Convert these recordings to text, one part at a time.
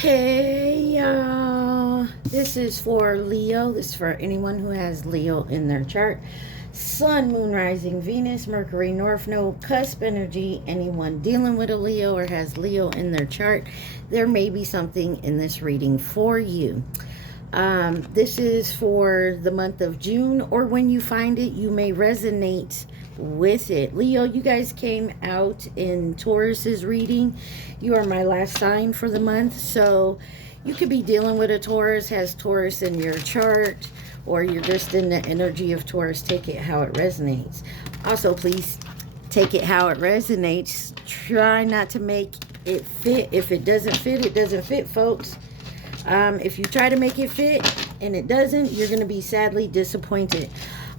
Hey y'all, this is for Leo. This is for anyone who has Leo in their chart. Sun, Moon, Rising, Venus, Mercury, North Node, cusp energy. Anyone dealing with a Leo or has Leo in their chart, there may be something in this reading for you. This is for the month of June, or when you find it, you may resonate with it. Leo, you guys came out in Taurus's reading. You are my last sign for the month, so you could be dealing with a Taurus, has Taurus in your chart, or you're just in the energy of Taurus. Take it how it resonates. Also, please take it how it resonates. Try not to make it fit. If it doesn't fit, it doesn't fit, folks. If you try to make it fit and it doesn't, you're going to be sadly disappointed.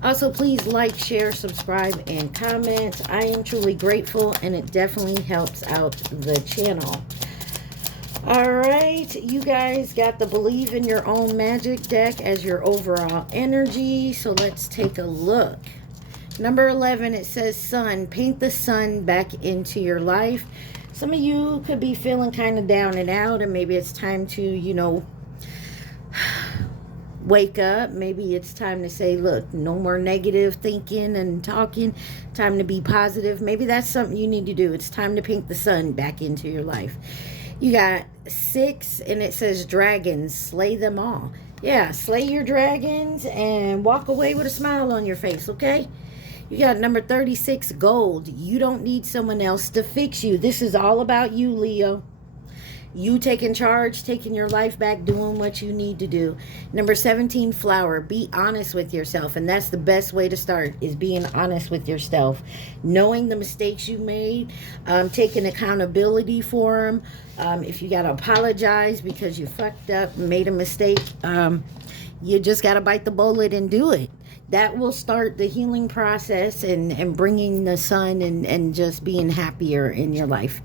Also, please like, share, subscribe, and comment. I am truly grateful, and it definitely helps out the channel. All right, you guys got the Believe in Your Own Magic deck as your overall energy. So let's take a look. Number 11, it says sun. Paint the sun back into your life. Some of you could be feeling kind of down and out, and maybe it's time to, wake up. Maybe it's time to say, look, no more negative thinking and talking. Time to be positive. Maybe that's something you need to do. It's time to paint the sun back into your life. You got 6, and it says dragons. Slay them all. Yeah, slay your dragons and walk away with a smile on your face, okay? You got number 36, gold. You don't need someone else to fix you. This is all about you, Leo. You taking charge, taking your life back, doing what you need to do. Number 17, flower. Be honest with yourself. And that's the best way to start, is being honest with yourself. Knowing the mistakes you made, taking accountability for them. If you got to apologize because you fucked up, made a mistake, you just got to bite the bullet and do it. That will start the healing process and bringing the sun and just being happier in your life.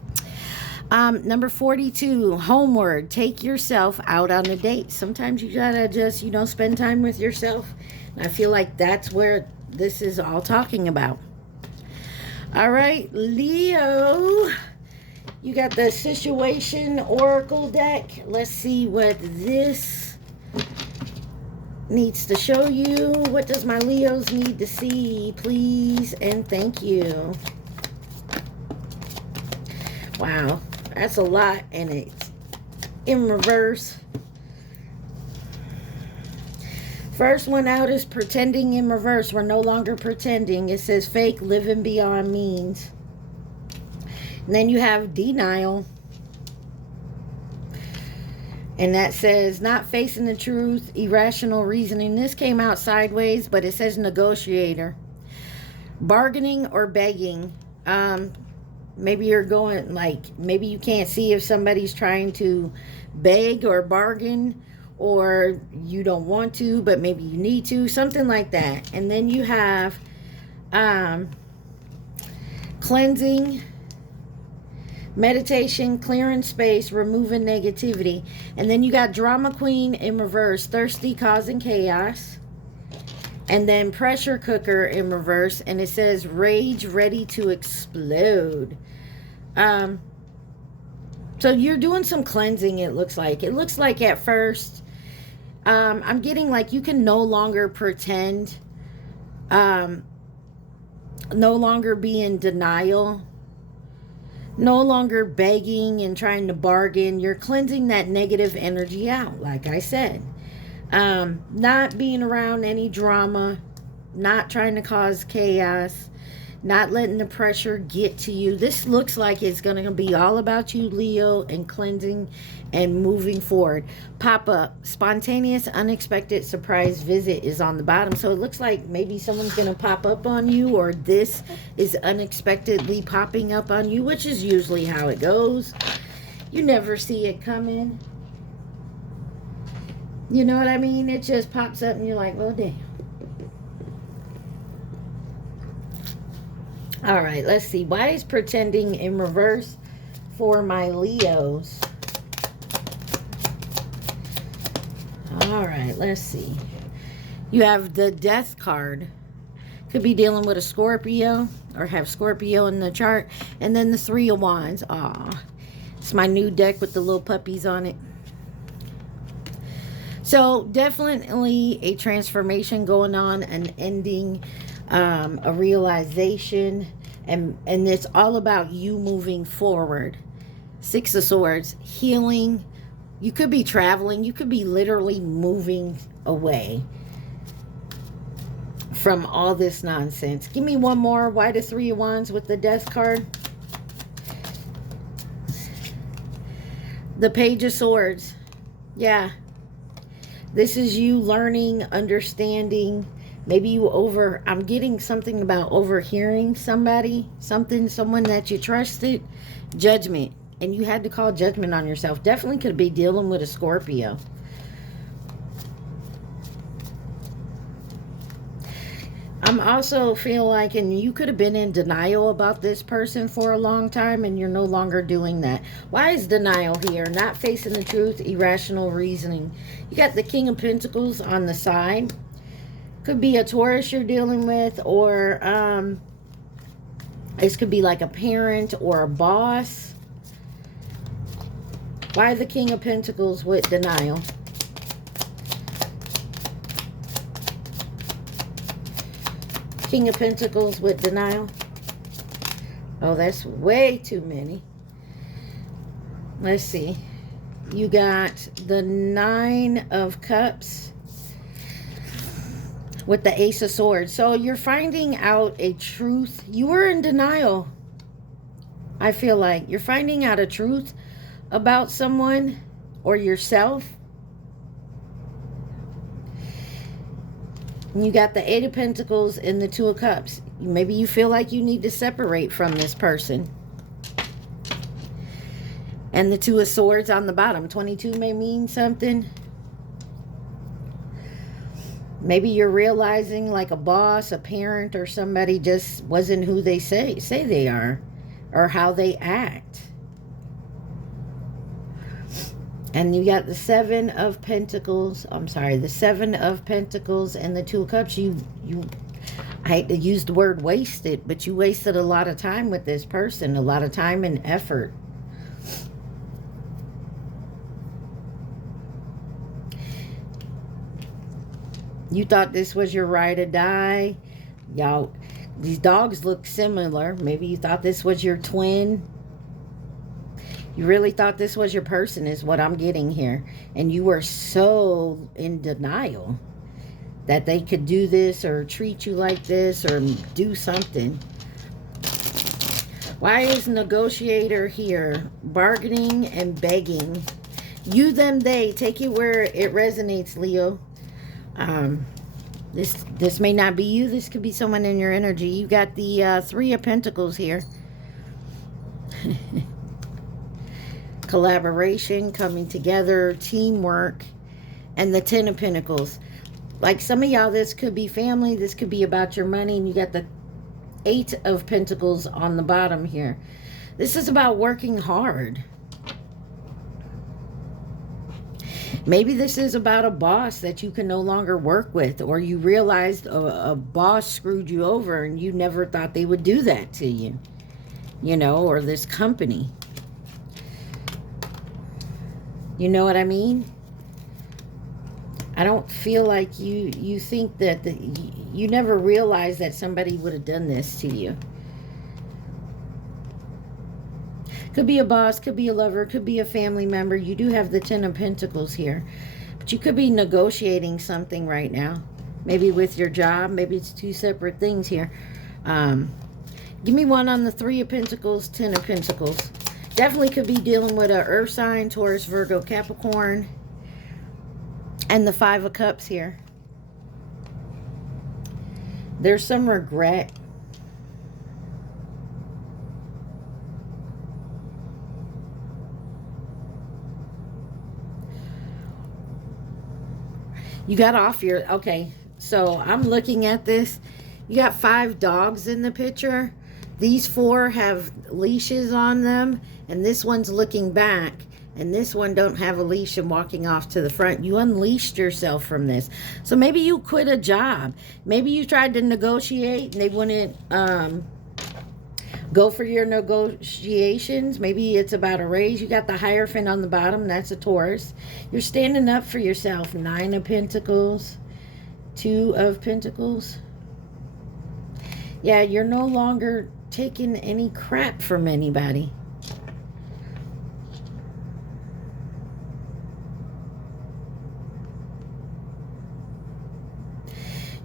Number 42, homeward. Take yourself out on a date. Sometimes you gotta just, spend time with yourself. And I feel like that's where this is all talking about. All right, Leo, you got the Situation Oracle deck. Let's see what this needs to show you. What does my Leos need to see, please? And thank you. Wow. That's a lot, and it's in reverse. First one out is pretending in reverse. We're no longer pretending. It says fake, living beyond means. And then you have denial. And that says not facing the truth, irrational reasoning. This came out sideways, but it says negotiator. Bargaining or begging. Maybe you're going, maybe you can't see if somebody's trying to beg or bargain, or you don't want to, but maybe you need to, something like that. And then you have cleansing, meditation, clearing space, removing negativity. And then you got drama queen in reverse, thirsty, causing chaos. And then pressure cooker in reverse, and it says rage, ready to explode. So you're doing some cleansing, it looks like. It looks like at first, I'm getting like you can no longer pretend, no longer be in denial, no longer begging and trying to bargain. You're cleansing that negative energy out, like I said. Not being around any drama, not trying to cause chaos, not letting the pressure get to you. This looks like it's going to be all about you, Leo, and cleansing and moving forward. Pop up, spontaneous, unexpected surprise visit is on the bottom. So it looks like maybe someone's going to pop up on you, or this is unexpectedly popping up on you, which is usually how it goes. You never see it coming. You know what I mean? It just pops up and you're like, well, damn. All right, let's see. Why is pretending in reverse for my Leos? All right, let's see. You have the Death card. Could be dealing with a Scorpio or have Scorpio in the chart. And then the Three of Wands. Aw. It's my new deck with the little puppies on it. So definitely a transformation going on, an ending, a realization, and it's all about you moving forward. Six of Swords, healing. You could be traveling. You could be literally moving away from all this nonsense. Give me one more. Why the Three of Wands with the Death card? The Page of Swords. Yeah. This is you learning, understanding. Maybe you I'm getting something about overhearing somebody, someone that you trusted. Judgment. And you had to call judgment on yourself. Definitely could be dealing with a Scorpio. I'm also feel like, and you could have been in denial about this person for a long time, and you're no longer doing that. Why is denial here? Not facing the truth, irrational reasoning. You got the King of Pentacles on the side. Could be a Taurus you're dealing with, or this could be like a parent or a boss. Why the King of Pentacles with denial? King of Pentacles with denial. Oh, that's way too many. Let's see. You got the Nine of Cups with the Ace of Swords. So you're finding out a truth. You were in denial. I feel like you're finding out a truth about someone or yourself. You got the Eight of Pentacles and the Two of Cups. Maybe you feel like you need to separate from this person. And the Two of Swords on the bottom. 22 may mean something. Maybe you're realizing like a boss, a parent, or somebody just wasn't who they say they are, or how they act. And you got the Seven of Pentacles. I'm sorry, the Seven of Pentacles and the Two of Cups. I hate to use the word wasted, but you wasted a lot of time with this person, a lot of time and effort. You thought this was your ride or die. Y'all, these dogs look similar. Maybe you thought this was your twin. You really thought this was your person is what I'm getting here. And you were so in denial that they could do this or treat you like this or do something. Why is negotiator here? Bargaining and begging. You, them, they. Take it where it resonates, Leo. This may not be you. This could be someone in your energy. You got the Three of Pentacles here. Collaboration, coming together, teamwork, and the Ten of Pentacles. Like some of y'all, this could be family, this could be about your money, and you got the Eight of Pentacles on the bottom here. This is about working hard. Maybe this is about a boss that you can no longer work with, or you realized a boss screwed you over and you never thought they would do that to you, you know, or this company. You know what I mean? I don't feel like you think that you never realized that somebody would have done this to you. Could be a boss, could be a lover, could be a family member. You do have the Ten of Pentacles here. But you could be negotiating something right now. Maybe with your job. Maybe it's two separate things here. Give me one on the Three of Pentacles, Ten of Pentacles. Definitely could be dealing with an earth sign, Taurus, Virgo, Capricorn. And the Five of Cups here. There's some regret. You got off your... Okay, so I'm looking at this. You got 5 dogs in the picture. These 4 have leashes on them. And this one's looking back. And this one don't have a leash and walking off to the front. You unleashed yourself from this. So maybe you quit a job. Maybe you tried to negotiate and they wouldn't Go for your negotiations. Maybe it's about a raise. You got the Hierophant on the bottom. That's a Taurus. You're standing up for yourself. 9 of Pentacles. 2 of Pentacles. Yeah, you're no longer taking any crap from anybody.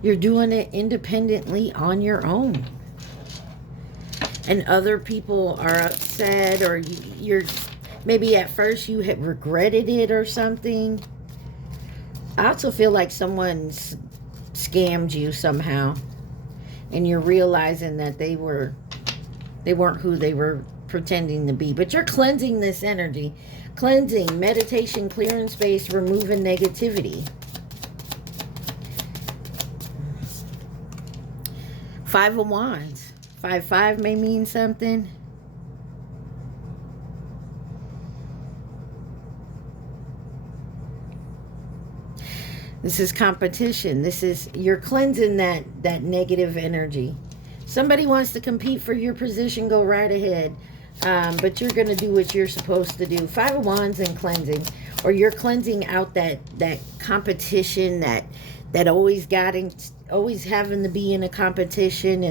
You're doing it independently on your own. And other people are upset, or you're maybe at first you had regretted it or something. I also feel like someone's scammed you somehow, and you're realizing that they weren't who they were pretending to be. But you're cleansing this energy. Cleansing, meditation, clearing space, removing negativity. 5 of Wands. 5-5 may mean something. This is competition. This is, you're cleansing that negative energy. Somebody wants to compete for your position, go right ahead. But you're going to do what you're supposed to do. 5 of Wands and cleansing. Or you're cleansing out that competition, that always having to be in a competition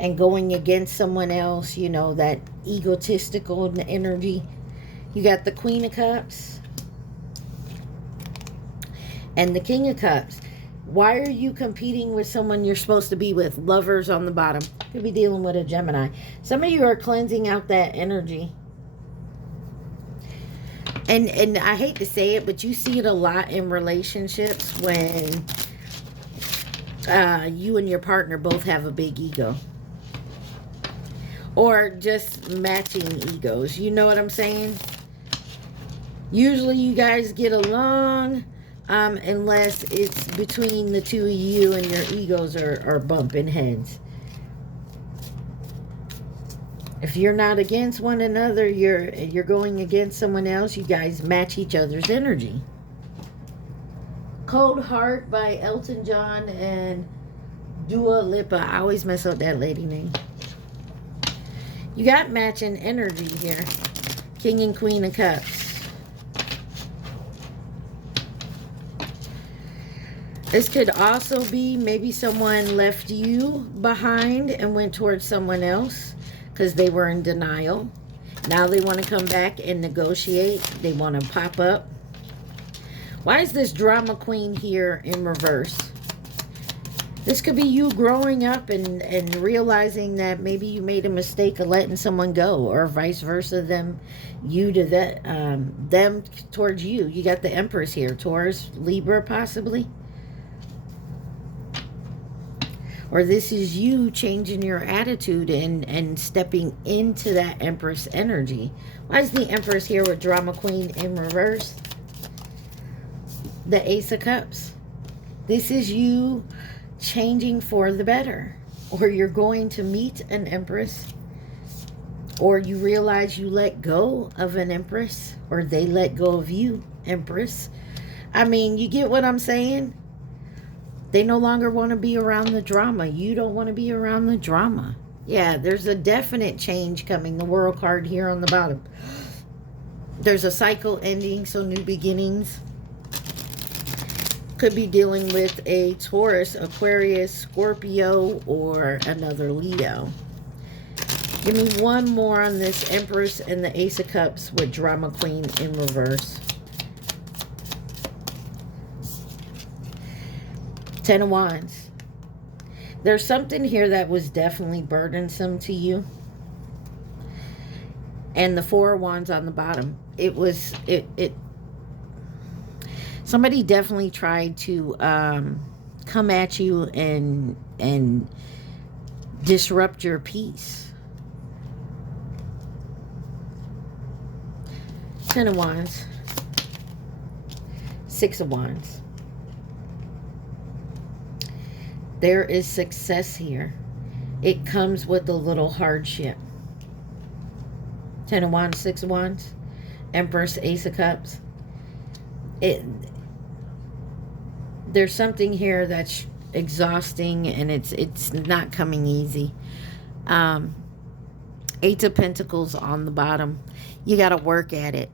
and going against someone else, you know, that egotistical energy. You got the Queen of Cups and the King of Cups. Why are you competing with someone you're supposed to be with? Lovers on the bottom. Could be dealing with a Gemini. Some of you are cleansing out that energy. And I hate to say it, but you see it a lot in relationships when you and your partner both have a big ego. Or just matching egos. You know what I'm saying? Usually you guys get along unless it's between the two of you and your egos are bumping heads. If you're not against one another, you're going against someone else, you guys match each other's energy. Cold Heart by Elton John and Dua Lipa. I always mess up that lady name. You got matching energy here. King and Queen of Cups. This could also be maybe someone left you behind and went towards someone else because they were in denial. Now they want to come back and negotiate. They want to pop up. Why is this drama queen here in reverse? This could be you growing up and realizing that maybe you made a mistake of letting someone go, or vice versa, them towards you. You got the Empress here, Taurus, Libra possibly. Or this is you changing your attitude and stepping into that Empress energy. Why is the Empress here with drama queen in reverse? The Ace of Cups. This is you changing for the better, or you're going to meet an Empress, or you realize you let go of an Empress, or they let go of you, Empress. I mean, you get what I'm saying? They no longer want to be around the drama. You don't want to be around the drama. Yeah, there's a definite change coming. The World card here on the bottom. There's a cycle ending, so new beginnings. Could be dealing with a Taurus, Aquarius, Scorpio, or another Leo. Give me one more on this Empress and the Ace of Cups with drama queen in reverse. 10 of Wands. There's something here that was definitely burdensome to you. And the 4 of Wands on the bottom. Somebody definitely tried to come at you and disrupt your peace. 10 of Wands. 6 of Wands. There is success here. It comes with a little hardship. 10 of Wands, 6 of Wands. Empress, Ace of Cups. There's something here that's exhausting, and it's not coming easy. Eight of Pentacles on the bottom. You got to work at it.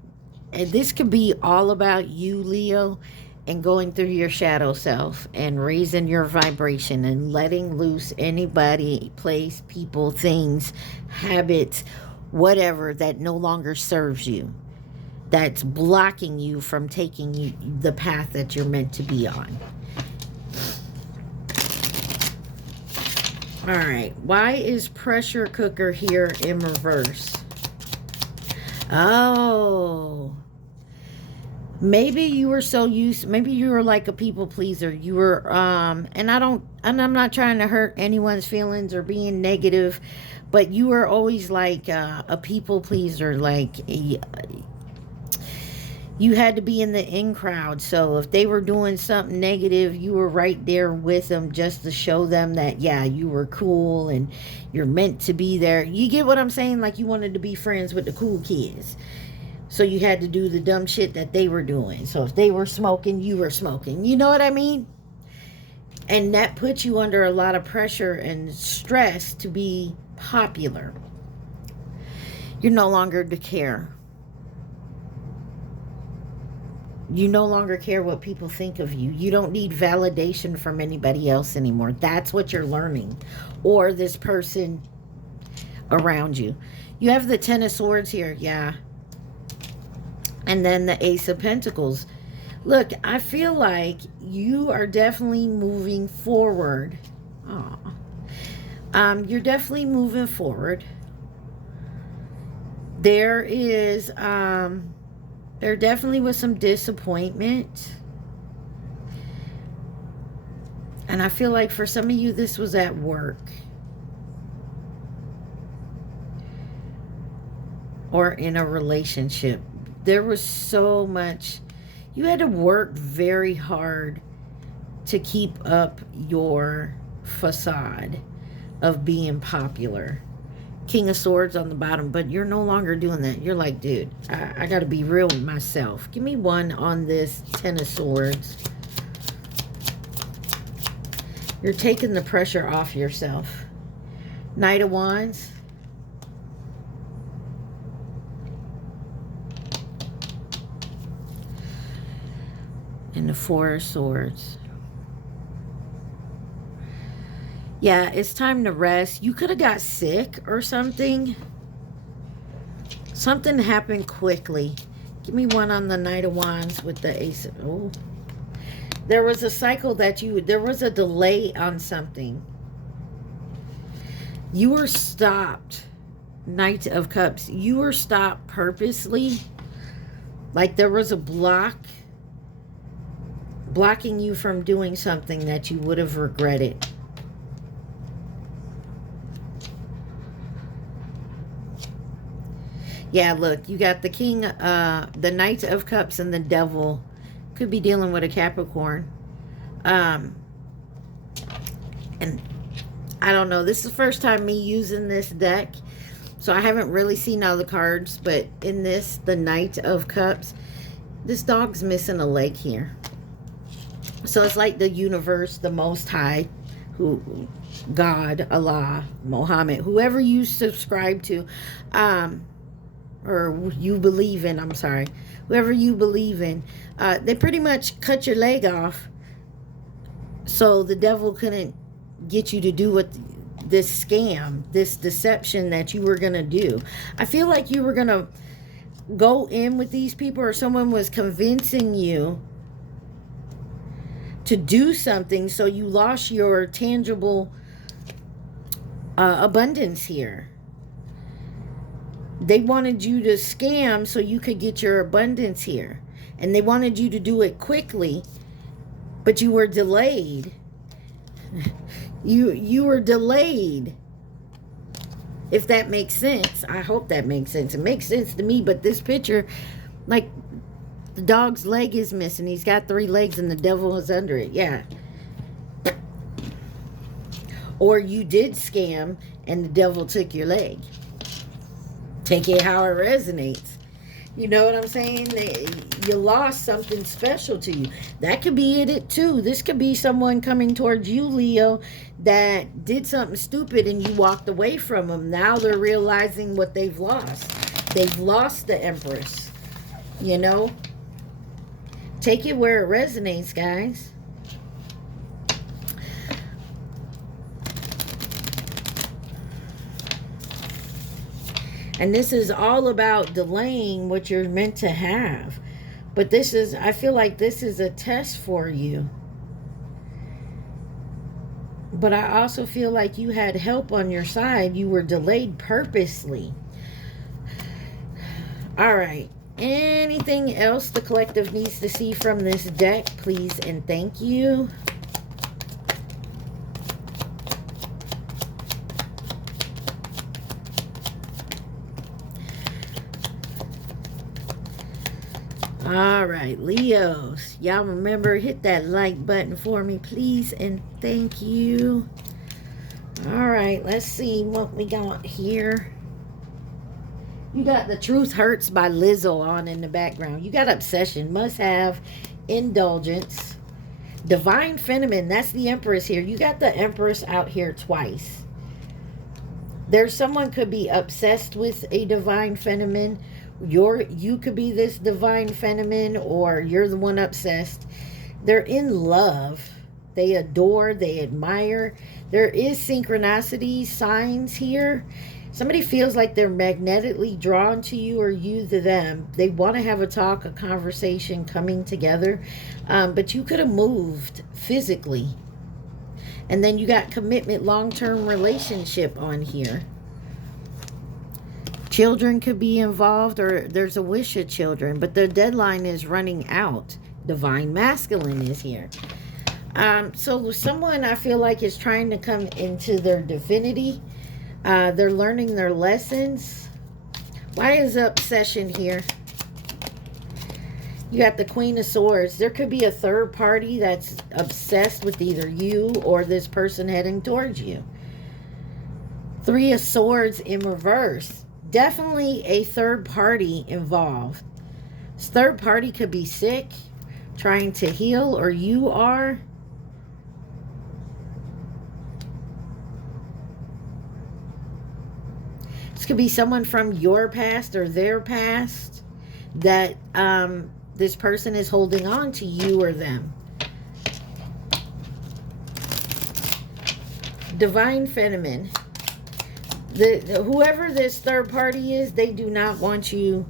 And this could be all about you, Leo, and going through your shadow self and raising your vibration and letting loose anybody, place, people, things, habits, whatever that no longer serves you, that's blocking you from taking the path that you're meant to be on. All right, why is pressure cooker here in reverse? Oh, maybe you were so used, maybe you were like a people pleaser. You were, and I'm not trying to hurt anyone's feelings or being negative, but you were always like a people pleaser. Like you had to be in the in crowd. So if they were doing something negative, you were right there with them just to show them that, yeah, you were cool and you're meant to be there. You get what I'm saying? Like you wanted to be friends with the cool kids. So you had to do the dumb shit that they were doing. So if they were smoking, you were smoking. You know what I mean? And that puts you under a lot of pressure and stress to be popular. You're no longer to care. You no longer care what people think of you. You don't need validation from anybody else anymore. That's what you're learning. Or this person around you. You have the Ten of Swords here. Yeah. And then the Ace of Pentacles. Look, I feel like you are definitely moving forward. You're definitely moving forward. There definitely was some disappointment. And I feel like for some of you, this was at work. Or in a relationship. There was so much. You had to work very hard to keep up your facade of being popular. King of Swords on the bottom, but you're no longer doing that. You're like, dude, I got to be real with myself. Give me one on this Ten of Swords. You're taking the pressure off yourself. Knight of Wands. And the Four of Swords. Yeah, it's time to rest. You could have got sick or something. Something happened quickly. Give me one on the Knight of Wands with the Ace of... Oh. There was a cycle that there was a delay on something. You were stopped. Knight of Cups. You were stopped purposely. Like there was a blocking you from doing something that you would have regretted. Yeah, look, you got the King, the Knight of Cups and the Devil. Could be dealing with a Capricorn. And I don't know. This is the first time me using this deck. So I haven't really seen all the cards. But in this, the Knight of Cups, this dog's missing a leg here. So it's like the universe, the Most High, who, God, Allah, Muhammad, whoever you subscribe to, or you believe in, I'm sorry, whoever you believe in, they pretty much cut your leg off so the devil couldn't get you to do what this scam, this deception that you were going to do. I feel like you were going to go in with these people, or someone was convincing you to do something, so you lost your tangible abundance here. They wanted you to scam so you could get your abundance here. And they wanted you to do it quickly, but you were delayed. You were delayed. If that makes sense. I hope that makes sense. It makes sense to me, but this picture, like, the dog's leg is missing. He's got 3 legs and the devil is under it. Yeah. Or you did scam and the devil took your leg. Take it how it resonates. You know what I'm saying? You lost something special to you. That could be it too. This could be someone coming towards you, Leo, that did something stupid and you walked away from them. Now they're realizing what they've lost. They've lost the Empress. You know? Take it where it resonates, guys. And this is all about delaying what you're meant to have. But this is, I feel like this is a test for you. But I also feel like you had help on your side. You were delayed purposely. All right. Anything else the collective needs to see from this deck, please and thank you. All right, Leos, y'all remember, hit that like button for me, please, and thank you. All right, let's see what we got here. You got The Truth Hurts by Lizzo on in the background. You got Obsession, Must Have, Indulgence, Divine Feminine. That's the Empress here. You got the Empress out here twice. There's someone could be obsessed with a Divine Feminine. You could be this Divine Feminine, or you're the one obsessed. They're in love. They adore, they admire. There is synchronicity signs here. Somebody feels like they're magnetically drawn to you, or you to them. They want to have a talk, a conversation, coming together. But you could have moved physically. And then you got commitment, long-term relationship on here. Children could be involved, or there's a wish of children, but the deadline is running out. Divine Masculine is here. So someone I feel like is trying to come into their divinity. They're learning their lessons. Why is Obsession here? You got the Queen of Swords. There could be a third party that's obsessed with either you or this person heading towards you. Three of Swords in reverse. Definitely a third party involved. This third party could be sick, trying to heal, or you are. This could be someone from your past or their past that this person is holding on to, you or them. Divine Feminine. Whoever this third party is, they do not want you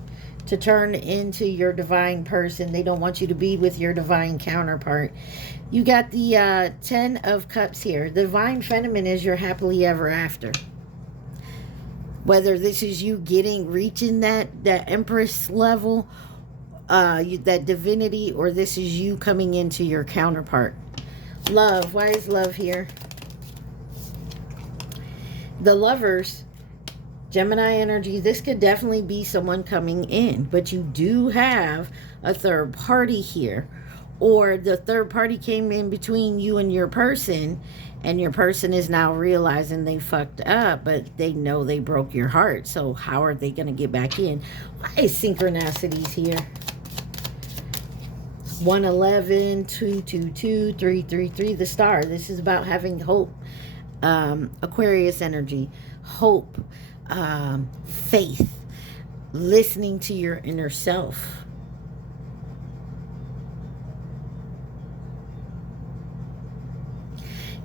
to turn into your divine person. They don't want you to be with your divine counterpart. You got the 10 of Cups here. The Divine Feminine is your happily ever after. Whether this is you reaching that Empress level, that divinity, or this is you coming into your counterpart. Love. Why is love here? The Lovers, Gemini energy. This could definitely be someone coming in, but you do have a third party here, or the third party came in between you and your person, and your person is now realizing they fucked up, but they know they broke your heart. So how are they going to get back in? Why is synchronicities here? 111, 222, 333, the Star. This is about having hope. Aquarius energy, hope, faith, listening to your inner self.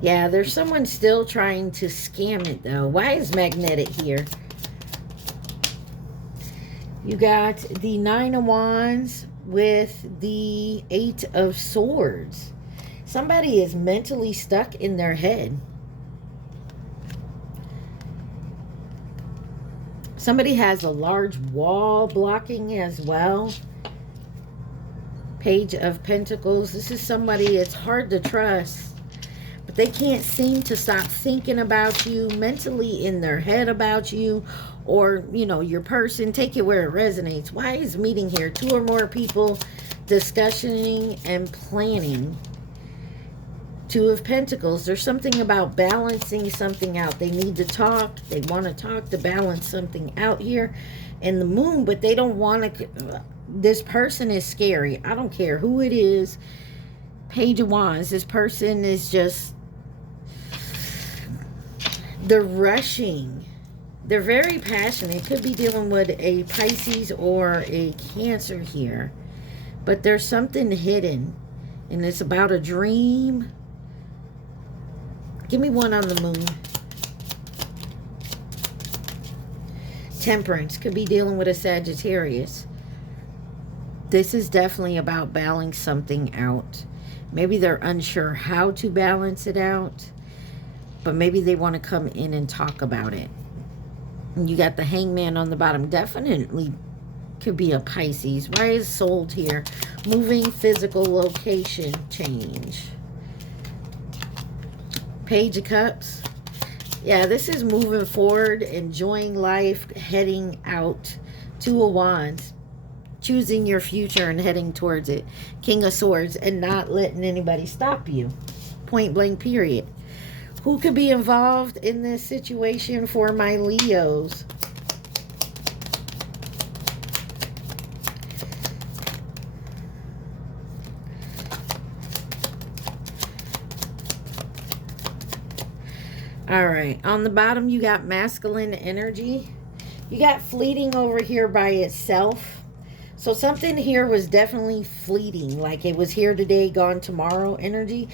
Yeah, there's someone still trying to scam it though. Why is Magnetic here? You got the 9 of Wands with the 8 of Swords. Somebody is mentally stuck in their head. Somebody has a large wall blocking as well. Page of Pentacles. This is somebody it's hard to trust, but they can't seem to stop thinking about you, mentally in their head about you, or, you know, your person. Take it where it resonates. Why is meeting here? 2 or more people discussing and planning. 2 of Pentacles. There's something about balancing something out. They need to talk. They want to talk to balance something out here. and the moon, but they don't want to. This person is scary. I don't care who it is. Page of Wands. This person is just, they're rushing. They're very passionate. Could be dealing with a Pisces or a Cancer here. But there's something hidden. And it's about a dream. Give me one on the moon. Temperance. Could be dealing with a Sagittarius. This is definitely about balancing something out. Maybe they're unsure how to balance it out. But maybe they want to come in and talk about it. And you got the Hangman on the bottom. Definitely could be a Pisces. Why is sold here? Moving, physical, location change. Page of Cups. Yeah, this is moving forward, enjoying life, heading out. Two of Wands. Choosing your future and heading towards it. King of Swords, and not letting anybody stop you. Point blank, period. Who could be involved in this situation for my Leos? All right. On the bottom, you got masculine energy. You got fleeting over here by itself. So something here was definitely fleeting. Like it was here today, gone tomorrow energy.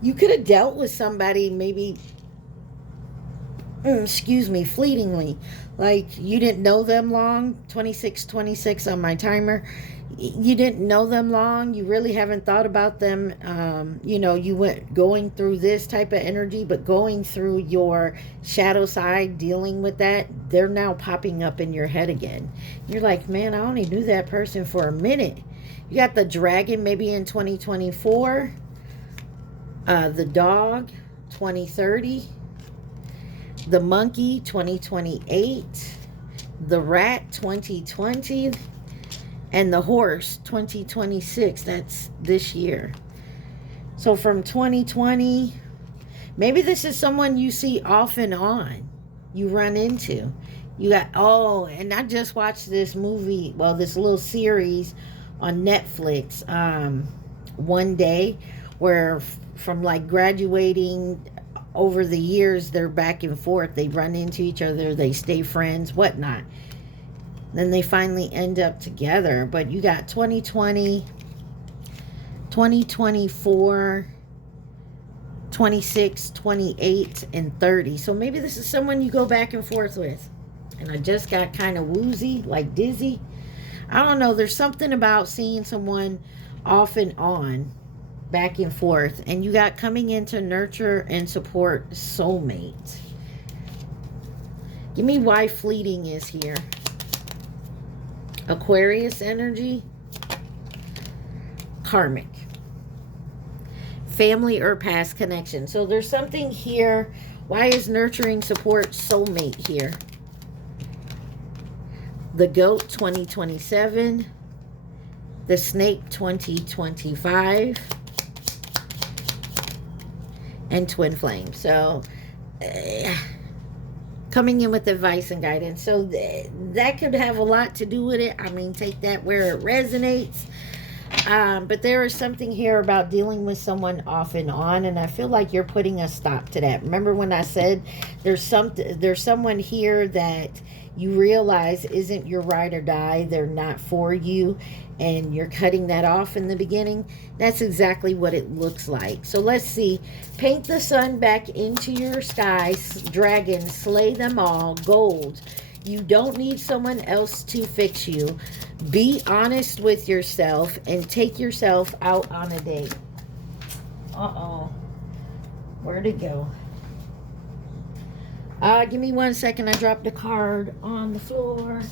You could have dealt with somebody maybe, fleetingly. Like you didn't know them long. 26 on my timer. You didn't know them long. You really haven't thought about them. You went going through this type of energy, but going through your shadow side, dealing with that, they're now popping up in your head again. You're like, man, I only knew that person for a minute. You got the dragon maybe in 2024. The dog, 2030. The monkey, 2028. The rat, 2020. And the horse, 2026. That's this year. So from 2020, maybe this is someone you see off and on. You run into. You got, and I just watched this movie, well, this little series on Netflix, One Day, where from like graduating over the years, they're back and forth. They run into each other. They stay friends, whatnot. Then they finally end up together. But you got 2020, 2024, 26, 28, and 30. So maybe this is someone you go back and forth with. And I just got kind of woozy, like dizzy. I don't know. There's something about seeing someone off and on, back and forth. And you got coming in to nurture and support soulmate. Give me why fleeting is here. Aquarius energy. Karmic. Family or past connection. So there's something here. Why is nurturing support soulmate here? The goat, 2027. The snake, 2025. And twin flame. So coming in with advice and guidance. So that could have a lot to do with it. I mean, take that where it resonates. But there is something here about dealing with someone off and on, and I feel like you're putting a stop to that. Remember when I said there's someone here that you realize isn't your ride or die, they're not for you, and you're cutting that off in the beginning? That's exactly what it looks like. So let's see. Paint the sun back into your sky. Dragons, slay them all. Gold. You don't need someone else to fix you. Be honest with yourself and take yourself out on a date. Uh-oh. Where'd it go? Give me 1 second. I dropped a card on the floor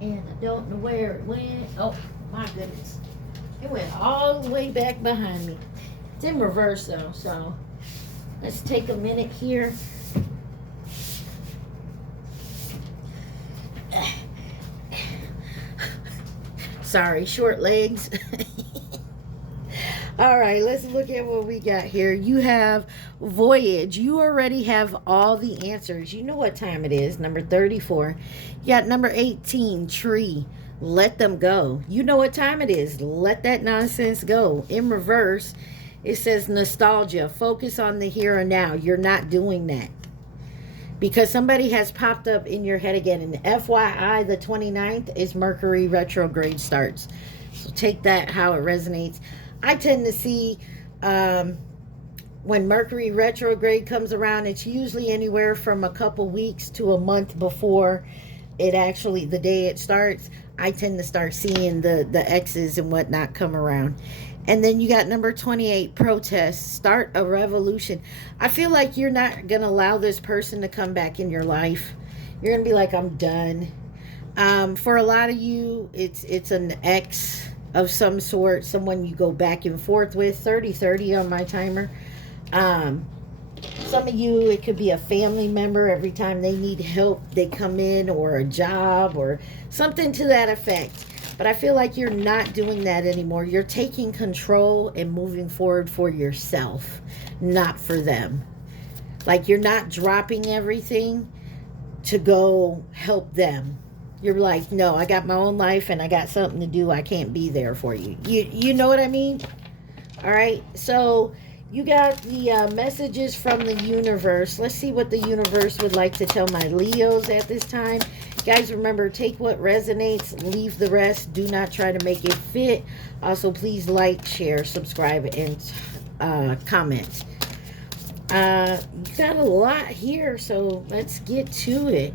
and I don't know where it went. Oh, my goodness. It went all the way back behind me. It's in reverse though, so let's take a minute here. Sorry, short legs. All right, let's look at what we got here. You have Voyage. You already have all the answers. You know what time it is. Number 34. You got number 18, Tree. Let them go. You know what time it is. Let that nonsense go. In reverse, it says Nostalgia. Focus on the here and now. You're not doing that, because somebody has popped up in your head again. And FYI, the 29th is Mercury retrograde starts. So take that how it resonates. I tend to see when Mercury retrograde comes around, it's usually anywhere from a couple weeks to a month before it actually, the day it starts. I tend to start seeing the X's and whatnot come around. And then you got number 28, Protest. Start a revolution. I feel like you're not going to allow this person to come back in your life. You're going to be like, I'm done. For a lot of you, it's an ex of some sort, someone you go back and forth with. 30-30 on my timer. Some of you, it could be a family member. Every time they need help, they come in, or a job, or something to that effect. But I feel like you're not doing that anymore. You're taking control and moving forward for yourself, not for them. Like, you're not dropping everything to go help them. You're like, no, I got my own life and I got something to do. I can't be there for you. You know what I mean? All right. So you got the messages from the universe. Let's see what the universe would like to tell my Leos at this time. Guys, remember, take what resonates, leave the rest. Do not try to make it fit. Also, please like, share, subscribe, and comment. You got a lot here, so let's get to it.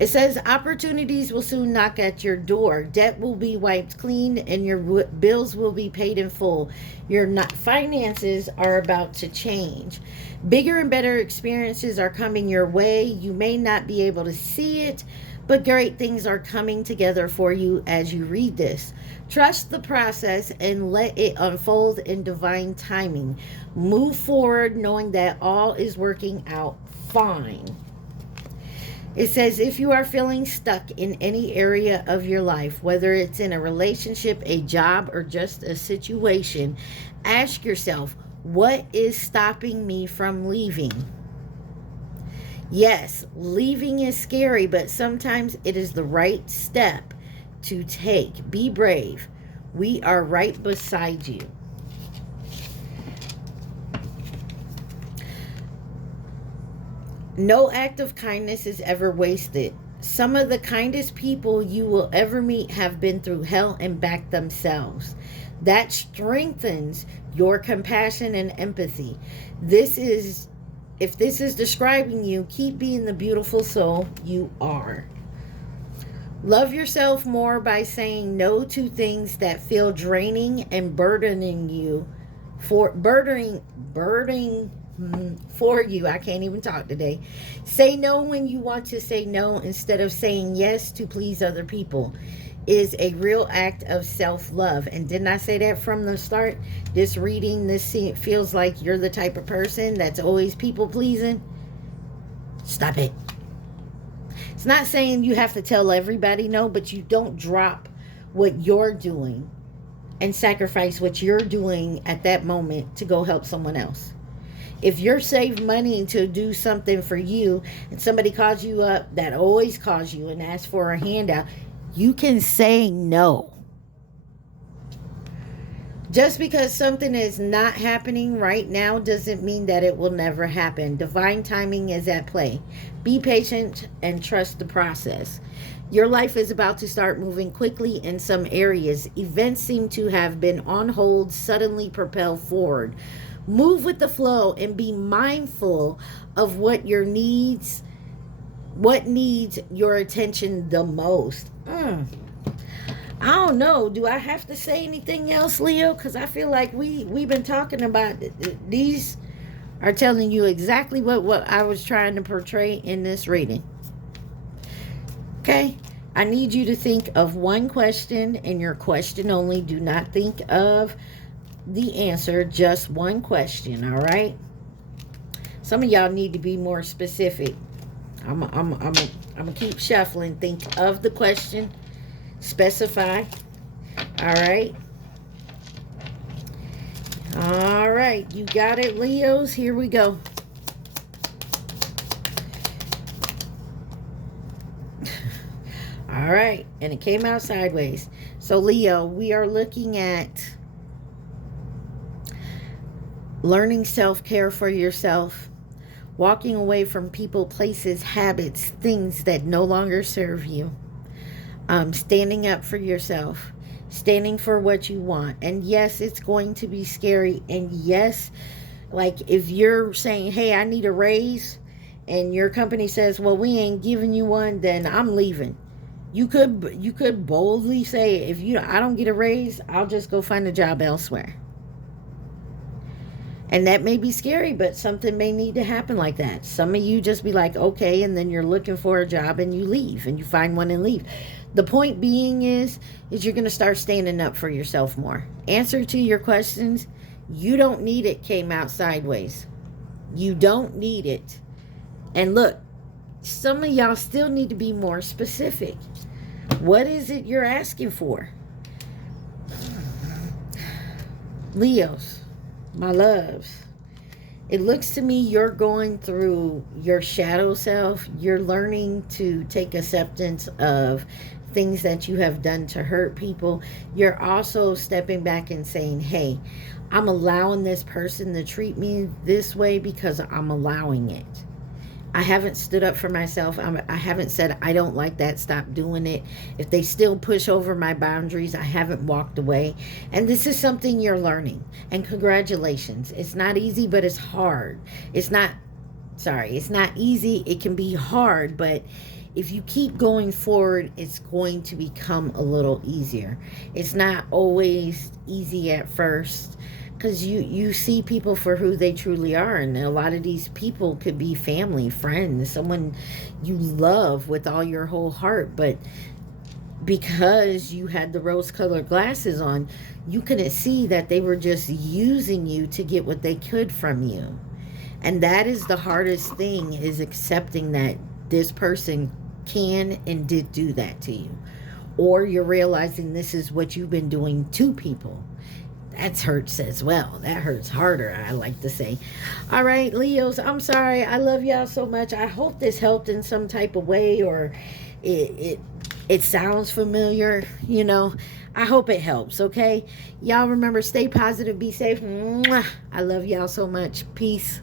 It says, opportunities will soon knock at your door. Debt will be wiped clean and your bills will be paid in full. Your finances are about to change. Bigger and better experiences are coming your way. You may not be able to see it, but great things are coming together for you as you read this. Trust the process and let it unfold in divine timing. Move forward knowing that all is working out fine. It says, if you are feeling stuck in any area of your life, whether it's in a relationship, a job, or just a situation, ask yourself, what is stopping me from leaving? Yes, leaving is scary, but sometimes it is the right step to take. Be brave. We are right beside you. No act of kindness is ever wasted. Some of the kindest people you will ever meet have been through hell and back themselves. That strengthens your compassion and empathy. If this is describing you, keep being the beautiful soul you are. Love yourself more by saying no to things that feel draining and burdening you for you. I can't even talk today. Say no when you want to say no instead of saying yes to please other people is a real act of self-love. And didn't I say that from the start? This reading, this feels like you're the type of person that's always people-pleasing. Stop it. It's not saying you have to tell everybody no, but you don't drop what you're doing and sacrifice what you're doing at that moment to go help someone else. If you're saving money to do something for you and somebody calls you up that always calls you and asks for a handout, you can say no. Just because something is not happening right now doesn't mean that it will never happen. Divine timing is at play. Be patient and trust the process. Your life is about to start moving quickly in some areas. Events seem to have been on hold, suddenly propelled forward. Move with the flow and be mindful of what needs your attention the most. I don't know. Do I have to say anything else, Leo? Because I feel like we've been talking about these are telling you exactly what I was trying to portray in this reading. Okay? I need you to think of one question and your question only. Do not think of the answer, just one question. All right, some of y'all need to be more specific. I'm gonna keep shuffling. Think of the question, specify. All right, All right, you got it, Leos. Here we go. All right, and it came out sideways. So, Leo, we are looking at learning self-care for yourself, walking away from people, places, habits, things that no longer serve you, standing up for yourself, standing for what you want. And yes, it's going to be scary. And yes, like if you're saying, hey, I need a raise, and your company says, well, we ain't giving you one, then I'm leaving. You could boldly say, if I don't get a raise, I'll just go find a job elsewhere. And that may be scary, but something may need to happen like that. Some of you just be like, okay, and then you're looking for a job and you leave and you find one and leave. The point being is you're going to start standing up for yourself more. Answer to your questions, you don't need it came out sideways. You don't need it. And look, some of y'all still need to be more specific. What is it you're asking for? Leos, my loves, it looks to me you're going through your shadow self. You're learning to take acceptance of things that you have done to hurt people. You're also stepping back and saying, hey, I'm allowing this person to treat me this way because I'm allowing it. I haven't stood up for myself. I haven't said, I don't like that, stop doing it. If they still push over my boundaries, I haven't walked away. And this is something you're learning. And congratulations. It's not easy, but it's hard. It's not easy. It can be hard, but if you keep going forward, it's going to become a little easier. It's not always easy at first, because you see people for who they truly are. And a lot of these people could be family, friends, someone you love with all your whole heart. But because you had the rose-colored glasses on, you couldn't see that they were just using you to get what they could from you. And that is the hardest thing, is accepting that this person can and did do that to you. Or you're realizing this is what you've been doing to people. That hurts as well. That hurts harder, I like to say. All right, Leos, I'm sorry. I love y'all so much. I hope this helped in some type of way, or it sounds familiar, you know. I hope it helps, okay? Y'all remember, stay positive, be safe. Mwah. I love y'all so much. Peace.